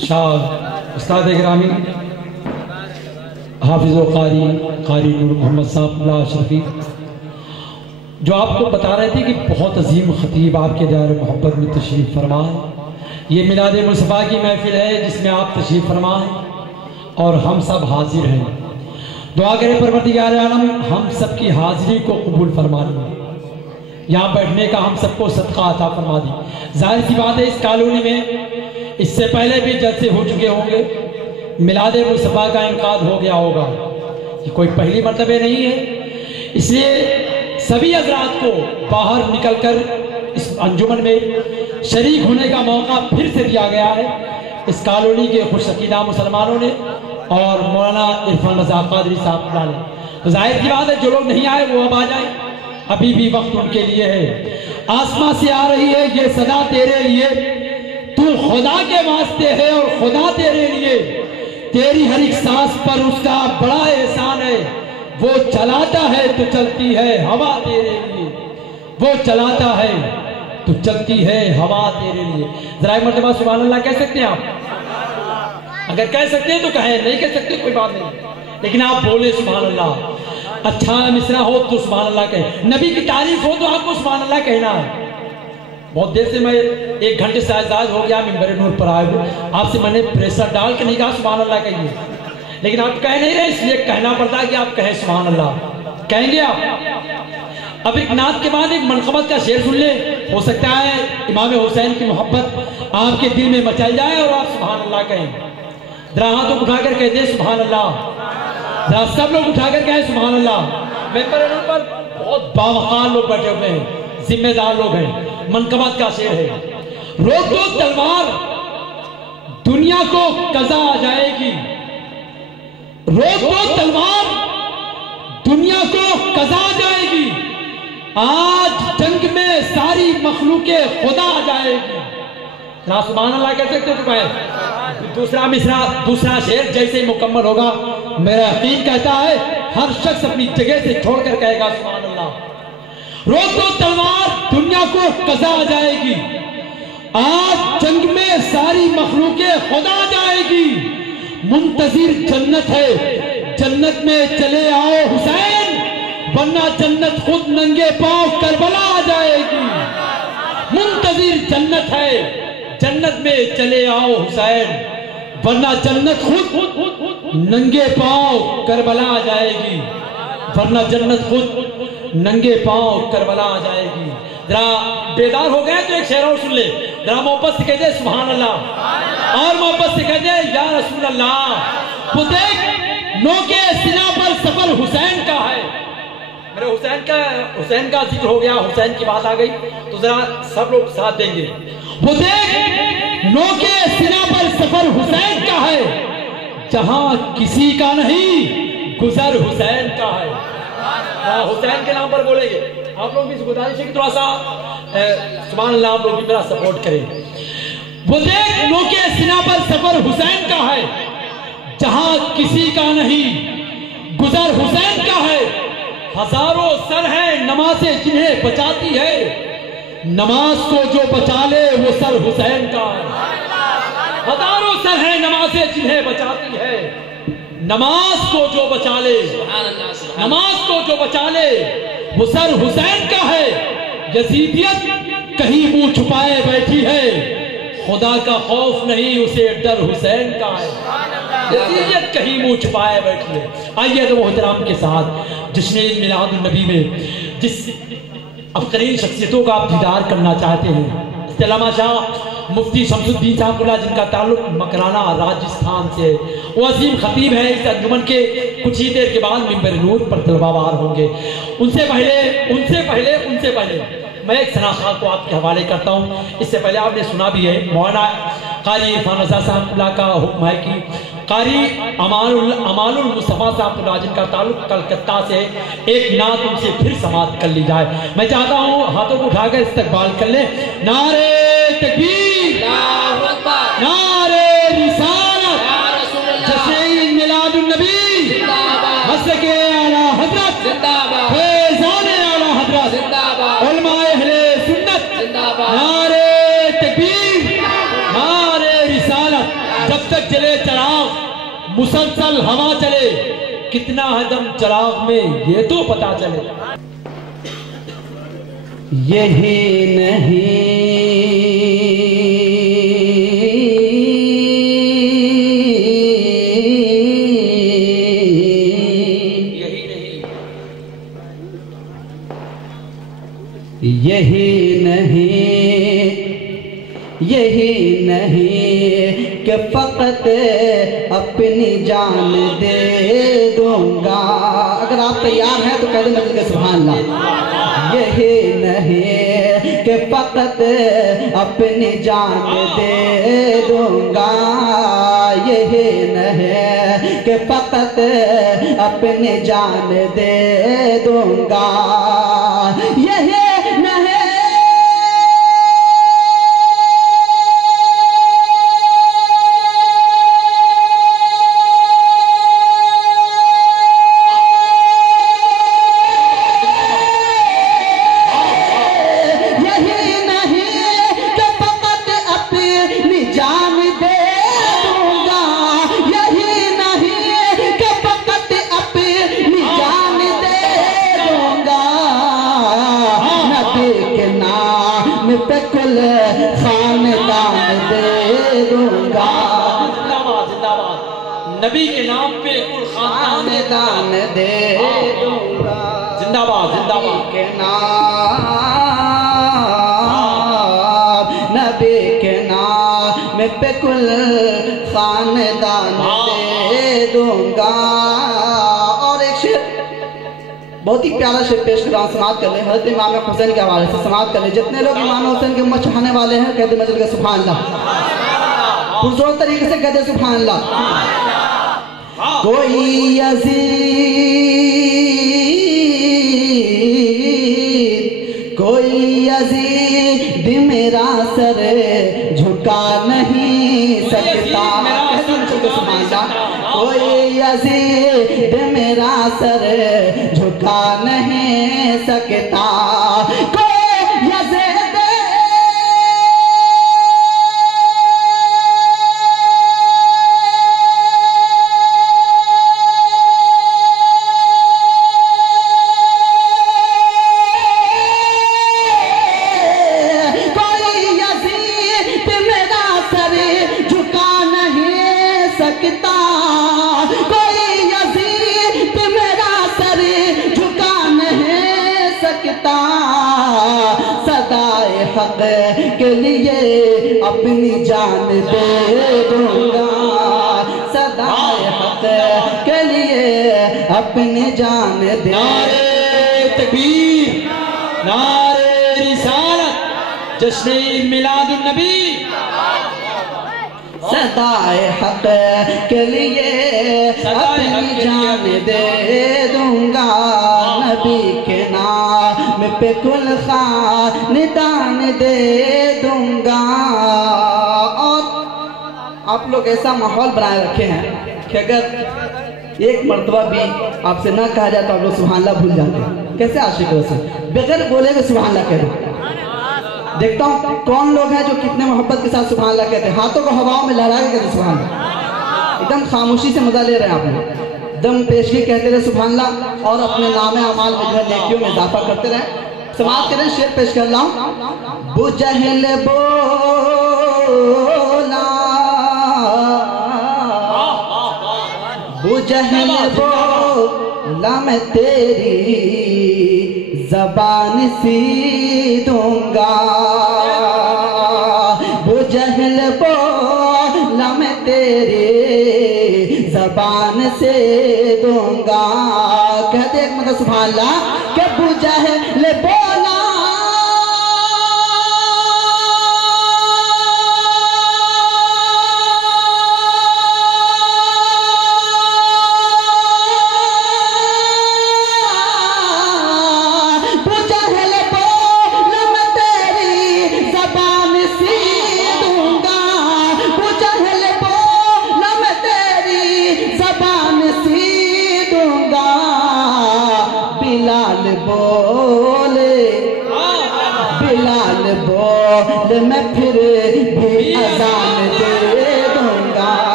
शाह उस्ताद गिरामी हाफिज़ व कारी नूर मोहम्मद साहब अशरफी जो आपको बता रहे थे कि बहुत अजीम खतीब आपके दायरे मोहब्बत में तशरीफ़ फरमाए। ये मिलाद मुस्तफ़ा की महफिल है जिसमें आप तशरीफ़ फरमाए और हम सब हाजिर हैं। दुआ करें परवरदिगार आलम हम सब की हाजिरी को कबूल फरमा लें, यहाँ बैठने का हम सबको सदका अता फरमा दी। जाहिर सी बात है इस कॉलोनी में इससे पहले भी जलसे हो चुके होंगे, मिलाद मुस्तफ़ा का इनकाद हो गया होगा, ये कोई पहली मरतबे नहीं है। इसलिए सभी हज़रात को बाहर निकलकर इस अंजुमन में शरीक होने का मौका फिर से दिया गया है इस कॉलोनी के खुशअक़ीदा मुसलमानों ने और मौलाना इरफान रज़ा क़ादरी साहब ने। तो जाहिर सी बात है जो लोग नहीं आए वो अब आ जाए, अभी भी वक्त उनके लिए है। आसमां से आ रही है ये सदा तेरे लिए, तू खुदा के वास्ते है और खुदा तेरे लिए, तेरी हर एक सांस पर उसका बड़ा एहसान है। वो चलाता है तो चलती है हवा तेरे लिए, वो चलाता है तो चलती है हवा तेरे लिए। जरा एक मरतबा सुभान अल्लाह कह सकते हैं आप? अगर कह सकते हैं तो कहें, नहीं कह सकते कोई बात नहीं, लेकिन आप बोले सुभान अल्लाह। अच्छा मिसरा हो तो सुभान अल्लाह कहें, नबी की तारीफ हो तो आपको सुभान अल्लाह कहना है। बहुत देर से मैं 1 घंटे से आजाद हो गया मिंबर नूर पर आए हुए, आपसे मैंने प्रेशर डाल के नहीं कहा सुभान अल्लाह कहिए, लेकिन आप कह नहीं रहे इसलिए कहना पड़ता है कि आप कहें सुभान अल्लाह। कहेंगे आप? अब एक नात के बाद एक मनक़बत का शेर सुन ले, हो सकता है इमाम हुसैन की मोहब्बत आपके दिल में मचल जाए और आप सुभान अल्लाह कहें। जरा हाथों उठाकर कह दे सुभान अल्लाह, जरा सब लोग उठाकर कहें सुभान अल्लाह। मिंबर नूर पर बहुत बावकार लोग बैठे हुए हैं, जिम्मेदार लोग हैं। मनक़बत का शेर है, रोक दो तलवार दुनिया को कज़ा आ जाएगी, रोक दो तलवार दुनिया को कज़ा आ जाएगी, आज जंग में सारी मखलूके खुदा आ जाएगी। ना सुभान अल्लाह कह सकते तो कहे। दूसरा मिसरा, दूसरा शेर जैसे ही मुकम्मल होगा मेरा यकीन कहता है हर शख्स अपनी जगह से छोड़कर कहेगा सुभान अल्लाह। रोक दो तलवार दुनिया को कज़ा आ जाएगी, आज जंग में सारी मखलूके खुदा आ जाएगी, मुंतजिर जन्नत है जन्नत में चले आओ हुसैन, वरना जन्नत खुद नंगे पांव करबला आ जाएगी। मुंतजिर जन्नत है जन्नत में चले आओ हुसैन, वरना जन्नत खुद नंगे पांव करबला आ जाएगी, वरना जन्नत खुद नंगे पांव करबला आ जाएगी। जरा बेदार हो गए तो एक शेर और सुन ले, जरा मोहब्बत से कह दे सुभान अल्लाह और मोहब्बत से कह दे या रसूल अल्लाह। वो देख नोके सीना पर सफर हुसैन का है, मेरे हुसैन का जिक्र हो गया, हुसैन की बात आ गई तो जरा सब लोग साथ देंगे। वो देख नोके सीना पर सफर हुसैन का है, जहां किसी का नहीं गुजर हुसैन का है। हुसैन के नाम पर बोलेंगे आप लोग भी, गुजारिश है कि थोड़ा सा सुभान अल्लाह आप लोग भी मेरा सपोर्ट करें। वो देख नोके सीना पर सफर हुसैन का है, जहां किसी का नहीं गुजर हुसैन का है। हजारों सर है नमाज़ें जिन्हें बचाती है, नमाज को जो बचा ले वो सर हुसैन का है। हजारों सर है नमाज़ें जिन्हें बचाती है, नमाज को जो बचा ले, नमाज को जो बचा ले वो सर हुसैन का है। यजीदियत कहीं मुंह छुपाए बैठी है, खुदा का खौफ नहीं उसे डर हुसैन का है। यजीदियत कहीं मुंह छुपाए बैठी है। आइए तो मोहतराम के साथ जिसने मिलाद नबी में जिस अफतरीन शख्सियतों का आप दीदार करना चाहते हैं, अल्लामा शाह मुफ्ती शमसुद्दीन साहब जिनका ताल्लुक मकराना राजस्थान से, वो अजीम खतीब है। इस अंजुमन के कुछ ही देर के बाद मिंबर नूर पर तलबाबार होंगे। उनसे पहले मैं एक सनाखा को आपके हवाले करता हूँ। इससे पहले आपने सुना भी है मौलाना कारी इरफान रज़ा साहब का हुक्म है कि कारी अमानुल मुस्तफ़ा साहब जिनका ताल्लुक कलकत्ता से, एक नात उनसे फिर समाप्त कर ली जाए। मैं चाहता हूँ हाथों को उठाकर इस्तकबाल कर ले। नारे तकबीर, नारे रिसालत, जश्न मिलादुन नबी, मसलके आला हज़रत, फैज़ाने आला हज़रत, उलमाए अहले सुन्नत, नारे तकबीर, नारे रिसालत। जब तक जले चराग, मुसलसल हवा चले, कितना है दम चराग में ये तो पता चले। यही नहीं कि फकत अपनी जान दे दूंगा। अगर आप तैयार हैं तो कह दें मस्जिद के सुभान अल्लाह। यही नहीं कि फकत अपनी जान दे दूंगा, यही नहीं कि फकत अपनी जान दे दूंगा, यही नहीं पे कुल खानदान दे दूंगा। जिंदाबाद जिंदाबाद, नबी के नाम पे कुल खानदान दे दूंगा। जिंदाबाद जिंदाबाद के नाम, नबी के नाम पे कुल खानदान दे दूंगा। और एक शेर बहुत ही प्यारा शेर पेश कर रहा हूँ, समाप्त कर ले। हज़रत इमाम हुसैन के हवाले से समाप्त कर ले। जितने लोग इमाम हुसैन के उम्मत चाहने वाले हैं कहते मस्जिद के सुभान अल्लाह, पुरजोर तरीके से कहते सुभान अल्लाह। कोई यज़ीद, कोई यज़ीद मेरा सर झुका नहीं सकता। कोई यज़ीद मेरा सर झुका नहीं सकता। कोई यज़ीद मेरा सर झुका नहीं सकता। कोई यज़ीद मेरा सर झुका नहीं सकता। सदाए हक के लिए अपनी जान दे दूंगा। सदाए हक के लिए अपनी जान दे। नारे तकबीर, नारे रिसालत, जश्न मिलादुन नबी। सदाए हक के लिए अपनी जान दे दूंगा। नबी के नाम पे कुल खानदान दे दूंगा। और आप लोग ऐसा माहौल बनाए रखे हैं कि अगर एक मर्तबा भी आपसे ना कहा जाए तो आप लोग सुभान अल्लाह भूल जाते हैं। कैसे आशिकों से बगैर बोले हुए सुभान अल्लाह कह दो। देखता हूँ कौन लोग हैं जो कितने मोहब्बत के साथ सुभान अल्लाह कहते हैं। हाथों को हवाओं में लहरा के कहते सुभान अल्लाह। एकदम खामोशी से मजा ले रहे हैं आप लोग। दम पेशगी कहते रहे सुभान अल्लाह और अपने नामे अमाल में नेकियों में इजाफा करते रहे। समाप्त करें, शेर पेश कर रहा हूँ। बुजहल बोला, बुजहल बोला मैं तेरी ज़बान सी दूंगा। बुजहल बोला मैं तेरी ज़बान से दूंगा। कहते एक मतलब सुभान अल्लाह कि बुजहल बोला, बोले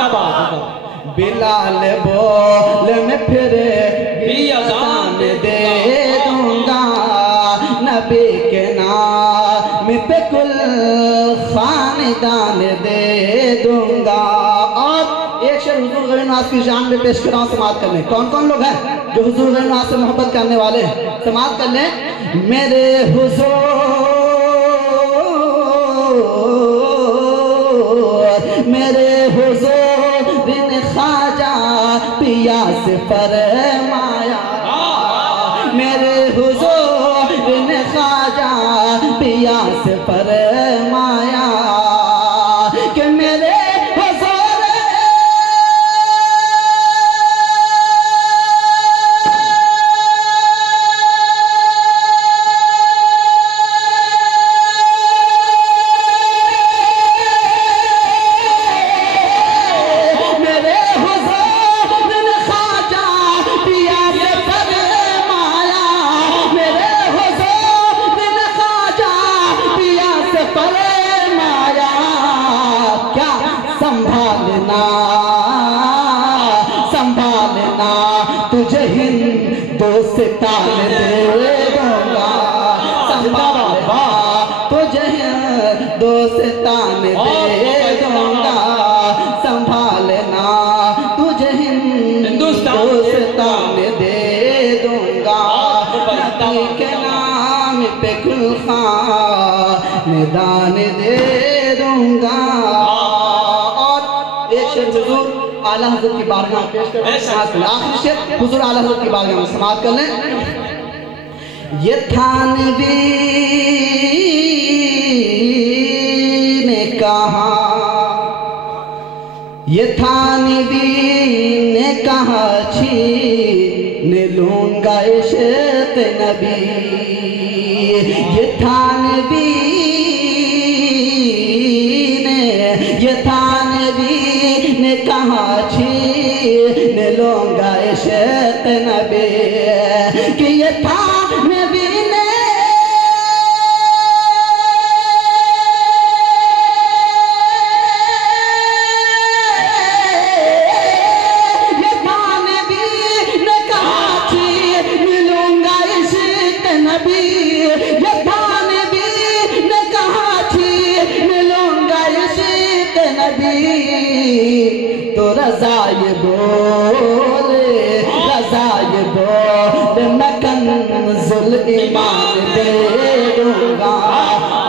जिंदाबाद। बिलाल बोल मैं फिर भी अज़ान दे दूंगा, नबी के नाम पे कुल खानदान दे दूंगा। और एक शेर हुजूर गैर नवाज की शान में पेश कर रहा हूं, समाअत कर लें। कौन कौन लोग हैं जो हुजूर गैर नवाज से मोहब्बत करने वाले हैं? समाअत कर लें। मेरे हुजूर, मेरे हुजूर ने ख्वाजा पिया से फरमाया, मेरे हुजूर ने ख्वाजा पिया से फरमाया कि मेरे हुजूर संभालना तुझे हिंदुस्तान दे दूंगा, संभालना तुझे हिंदुस्तान दे दूंगा, संभालना तुझे हिंदुस्तान दे दूंगा, नबी के नाम पे कुल खानदान दे दूंगा। हुजूर आला हज़रत की बारगाह पेश कर आखिरी शेर हुजूर आला हज़रत की बारगाह में समाअत कर लें। ये थानवी ने कहा, ये थानवी ने कहा छीन लूंगा इश्क़ नबी, ये थानवी ने कहा छीन लूंगा इश्क़ नबी, कि ये थानवी ने कहा छीन लूंगा इश्क़ नबी, ये थानवी ने कहा छीन लूंगा इश्क़ नबी। तो रज़ाए बोले, रज़ाए बोले मैं कंज़ुल ईमान दे दूंगा,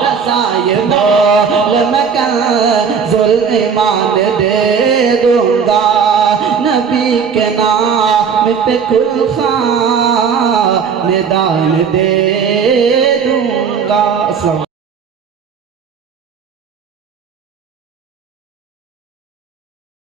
रज़ाए बोले मैं कंज़ुल ईमान दे दूंगा, नबी के नाम पे कुल खानदान दे दूंगा।